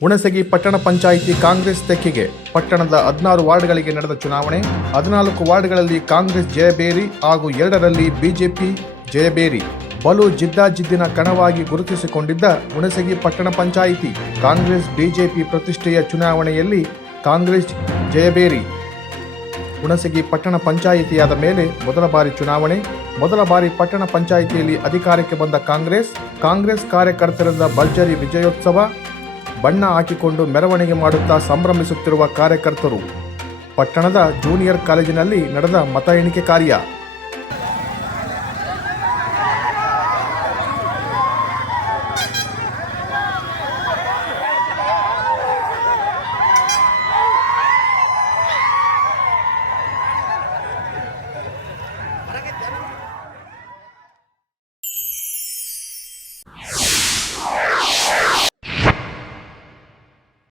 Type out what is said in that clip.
ಹುಣಸಗಿ ಪಟ್ಟಣ ಪಂಚಾಯಿತಿ ಕಾಂಗ್ರೆಸ್ ತೆಕ್ಕಿಗೆ ಪಟ್ಟಣದ ಹದಿನಾರು ವಾರ್ಡ್ಗಳಿಗೆ ನಡೆದ ಚುನಾವಣೆ, ಹದಿನಾಲ್ಕು ವಾರ್ಡ್ಗಳಲ್ಲಿ ಕಾಂಗ್ರೆಸ್ ಜಯಬೇರಿ ಹಾಗೂ ಎರಡರಲ್ಲಿ ಬಿಜೆಪಿ ಜಯಬೇರಿ ಬಲು ಜಿದ್ದಾಜಿದ್ದಿನ ಕಣವಾಗಿ ಗುರುತಿಸಿಕೊಂಡಿದ್ದ ಹುಣಸಗಿ ಪಟ್ಟಣ ಪಂಚಾಯಿತಿ ಕಾಂಗ್ರೆಸ್ ಬಿಜೆಪಿ ಪ್ರತಿಷ್ಠೆಯ ಚುನಾವಣೆಯಲ್ಲಿ ಕಾಂಗ್ರೆಸ್ ಜಯಬೇರಿ ಹುಣಸಗಿ ಪಟ್ಟಣ ಪಂಚಾಯಿತಿಯಾದ ಮೇಲೆ ಮೊದಲ ಬಾರಿ ಚುನಾವಣೆ, ಮೊದಲ ಬಾರಿ ಪಟ್ಟಣ ಪಂಚಾಯಿತಿಯಲ್ಲಿ ಅಧಿಕಾರಕ್ಕೆ ಬಂದ ಕಾಂಗ್ರೆಸ್ ಕಾಂಗ್ರೆಸ್ ಕಾರ್ಯಕರ್ತರಿಂದ ಭರ್ಜರಿ ವಿಜಯೋತ್ಸವ ಬಣ್ಣ ಹಾಕಿಕೊಂಡು ಮೆರವಣಿಗೆ ಮಾಡುತ್ತಾ ಸಂಭ್ರಮಿಸುತ್ತಿರುವ ಕಾರ್ಯಕರ್ತರು. ಪಟ್ಟಣದ ಜೂನಿಯರ್ ಕಾಲೇಜಿನಲ್ಲಿ ನಡೆದ ಮತ ಎಣಿಕೆ ಕಾರ್ಯ.